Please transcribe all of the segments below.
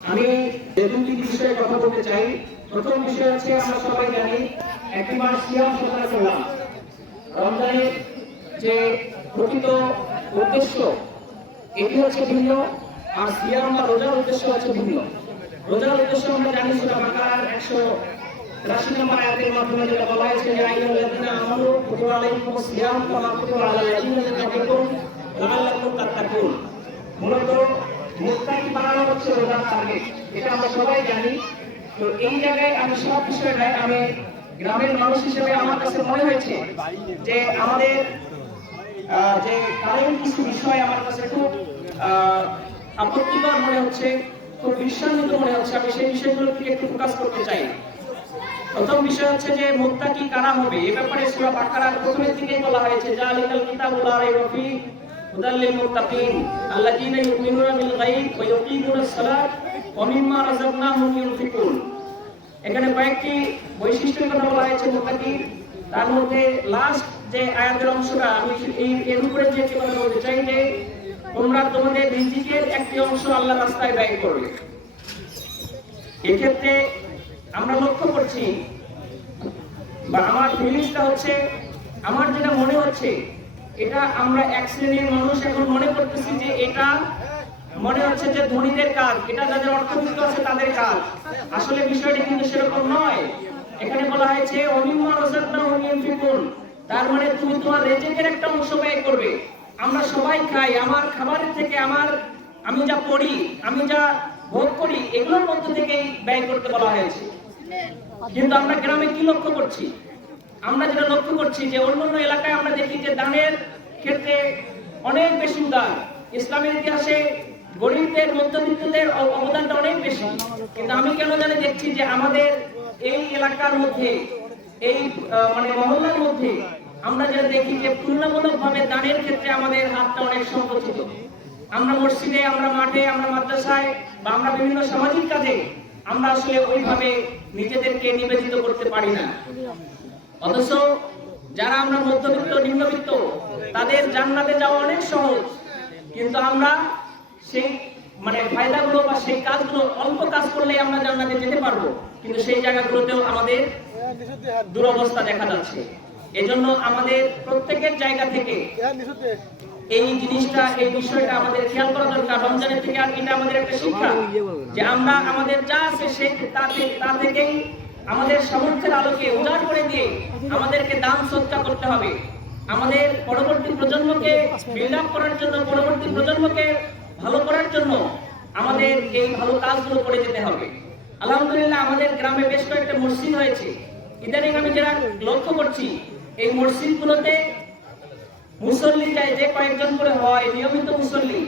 আমি যে দুটি বিষয়ে কথা বলতে চাই, প্রথম বিষয় হচ্ছে আমরা সবাই জানি একটি মাস সিয়াম সদা করলাম। রমজানের যে প্রকৃত উদ্দেশ্য, এটি হচ্ছে ভিন্ন, আর সিয়াম বা রোজার উদ্দেশ্য হচ্ছে ভিন্ন। রোজার উদ্দেশ্য আমরা জানি সুরা বাকারার একশো তিরাশি নম্বর আয়াতের মাধ্যমে যেটা বলা হয়েছে যে আইয়ুহাল্লাযীনা আমানু কুতিবা সিয়াম কামা কুতিবা আলাল লাযীনা ক্বাবলিকুম লাআল্লাকুম তাত্তাকুন মূলত মুত্তাকি বানানো হচ্ছে রোজার টার্গেট এটা আমরা সবাই জানি। তো এই জায়গায় আমি সব বিষয়টাই আমি গ্রামের মানুষ হিসেবে আমার কাছে মনে হয়েছে যে আমাদের যে কারেন্ট কিছু বিষয় আমার কাছে খুব আপত্তিকর মনে হচ্ছে, খুব বিস্ময়িত মনে হচ্ছে। আমি সেই বিষয়গুলোর দিকে একটু ফোকাস করতে চাই। প্রথম বিষয় হচ্ছে যে মুত্তাকি কারা হবে? এ ব্যাপারে সূরা বাকারার প্রথমের দিকেই বলা হয়েছে জালিকাল কিতাবুল লা রাইবা ফি হুদাল লিল মুত্তাকিন আল্লাযীনা এখানে কয়েকটি বৈশিষ্ট্যের কথা বলা হয়েছে তার মধ্যে লাস্ট যে আয়াতের অংশটা, আমি এর উপরে যে কথা বলতে চাই যে, তোমরা তোমাদের রিজিকের একটি অংশ আল্লাহর রাস্তায় ব্যয় করবে। এক্ষেত্রে আমরা লক্ষ্য করছি, বা আমার ফিলিংসটা হচ্ছে, আমার যেটা মনে হচ্ছে এটা আমরা এক শ্রেণির মানুষ এখন মনে করতেছি যে এটা মনে হচ্ছে যে ধনীদের কাজ, এটা যাদের অর্থবিত্ত আছে তাদের কাজ। আসলে বিষয়টা কিন্তু সেরকম নয়। এখানে বলা হয়েছে তার মানে তুমি তোমার রেজেকের একটা অংশ ব্যয় করবে। আমরা সবাই খাই, আমার খাবারের থেকে আমার, আমি যা পড়ি, আমি যা ভোগ করি, এগুলোর মধ্যে থেকেই ব্যয় করতে বলা হয়েছে। কিন্তু আমরা গ্রামে কি লক্ষ্য করছি? আমরা যেটা লক্ষ্য করছি যে অন্যান্য এলাকায় আমরা দেখি যে দানের ক্ষেত্রে অনেক বেশি উদার। ইসলামের ইতিহাসে গরিবদের, মধ্যবিত্তদের অবদানটা অনেক বেশি। কিন্তু আমি কেন জানি দেখছি যে আমাদের এই এলাকার মধ্যে, এই মানে মহল্লার মধ্যে আমরা যেটা দেখি যে তুলনামূলক ভাবে দানের ক্ষেত্রে আমাদের হাতটা অনেক সংকুচিত। আমরা মসজিদে, আমরা মাঠে, আমরা মাদ্রাসায় বা আমরা বিভিন্ন সামাজিক কাজে আমরা আসলে ওইভাবে নিজেদেরকে নিবেদিত করতে পারি না। অথচ যারা আমরা মধ্যবিত্ত, নিম্নবিত্ত, তাদের জান্নাতে যাওয়া অনেক সহজ। কিন্তু আমরা সেই মানে ফায়দাগুলো বা সেই কাজগুলো অল্প কাজ করলে আমরা জান্নাতে যেতে পারব। কিন্তু সেই জায়গাগুলোতেও আমাদের দুরবস্থা দেখা যাচ্ছে। এজন্য আমাদের প্রত্যেকের জায়গা থেকে এই জিনিসটা, এই বিষয়টা আমাদের খেয়াল করা দরকার। রমজানের থেকে আর এটা আমাদের একটা শিক্ষা, যে আমরা আমাদের যা আছে সেই তা থেকেই আমাদের সামর্থ্যের আলোকে উজাড় করে দিয়ে আমাদেরকে দান সৎকা করতে হবে। আমাদের পরবর্তী প্রজন্মকে বিল্ড আপ করার জন্য, পরবর্তী প্রজন্মকে ভালো করার জন্য আমাদের এই ভালো কাজগুলো করে যেতে হবে। আলহামদুলিল্লাহ, আমাদের গ্রামে বেশ কয়েকটা মসজিদ হয়েছে। ইদানিং আমি যারা লক্ষ্য করছি, এই মসজিদগুলোতে মুসল্লি যায় যে কয়েকজন করে হয়, নিয়মিত মুসল্লি,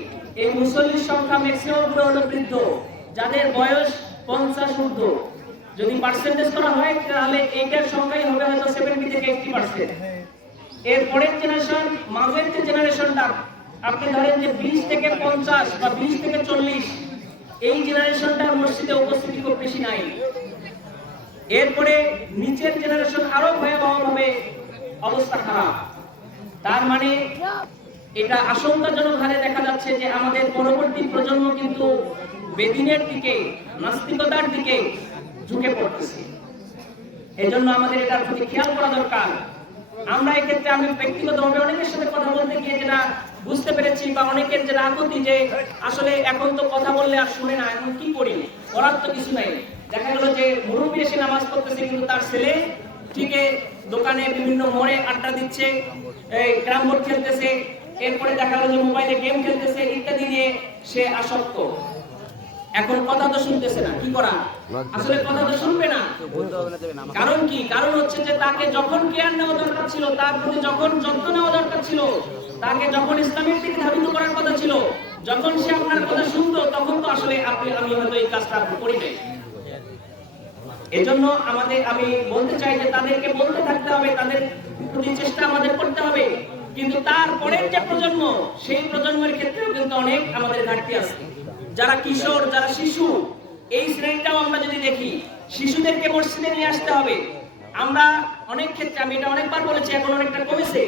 এই মুসল্লির সংখ্যা ম্যাক্সিমাম হলো বৃদ্ধ, যাদের বয়স পঞ্চাশ ঊর্ধ্ব। যদি পার্সেন্টেজ করা হয়, তাহলে এইটার সংখ্যাই হবে হয়তো সেভেন্টি থেকে এইটি পার্সেন্ট এর পরের জেনারেশন মাঝের যে জেনারেশনটা আপনি ধরেন যে বিশ থেকে পঞ্চাশ বা বিশ থেকে চল্লিশ, এই জেনারেশনটার মসজিদে উপস্থিতি খুব বেশি নাই। এরপরে নিচের জেনারেশন আরও ভয়াবহভাবে অবস্থা খারাপ। তার মানে এটা আশঙ্কাজনক হারে দেখা যাচ্ছে যে আমাদের পরবর্তী প্রজন্ম কিন্তু বেদিনের দিকে, নাস্তিকতার দিকে এজন্য আমাদের এটার প্রতি খেয়াল করা দরকার। আমরা এক্ষেত্রে আমি অনেকের সাথে কথা বলতে গিয়ে যেটা বুঝতে পেরেছি বা অনেকের যেটা যে আসলে এখন তো কথা বললে আর শুনে না, এখন কি করি? করার তো কিছু নাই। দেখা গেল যে মুরব্বী এসে নামাজ পড়তেছে, কিন্তু তার ছেলে দোকানে বিভিন্ন মোড়ে আড্ডা দিচ্ছে বোর্ড খেলতেছে, এরপরে দেখা গেল যে মোবাইলে গেম খেলতেছে, ইত্যাদি নিয়ে সে আসক্ত। এখন কথা তো শুনতেছে না, কি করা? আসলে কথা তো শুনবে না। কারণ কি? কারণ হচ্ছে যে তাকে যখন কেয়ার নেওয়া দরকার ছিল, তার প্রতি যখন যত্ন নেওয়া দরকার ছিল, তাকে যখন ইসলামের দিকে ধাবিত করার কথা ছিল, যখন সে আপনার কথা শুনতো, তখন তো আসলে আপনি, আমি হয়তো এই কাজটা করি নাই। এজন্য আমাদের, আমি বলতে চাই যে তাদেরকে বলতে থাকতে হবে, তাদের প্রতি চেষ্টা আমাদের করতে হবে। কিন্তু তারপরের যে প্রজন্ম, সেই প্রজন্মের ক্ষেত্রেও কিন্তু অনেক আমাদের ঘাটতি আছে। যারা কিশোর, যারা শিশু, এই শ্রেণীটাও আমরা যদি দেখি, শিশুদেরকে মসজিদে নিয়ে আসতে হবে। আমরা অনেক ক্ষেত্রে, আমি এটা অনেকবার বলেছি, এখন অনেকটা কমেছে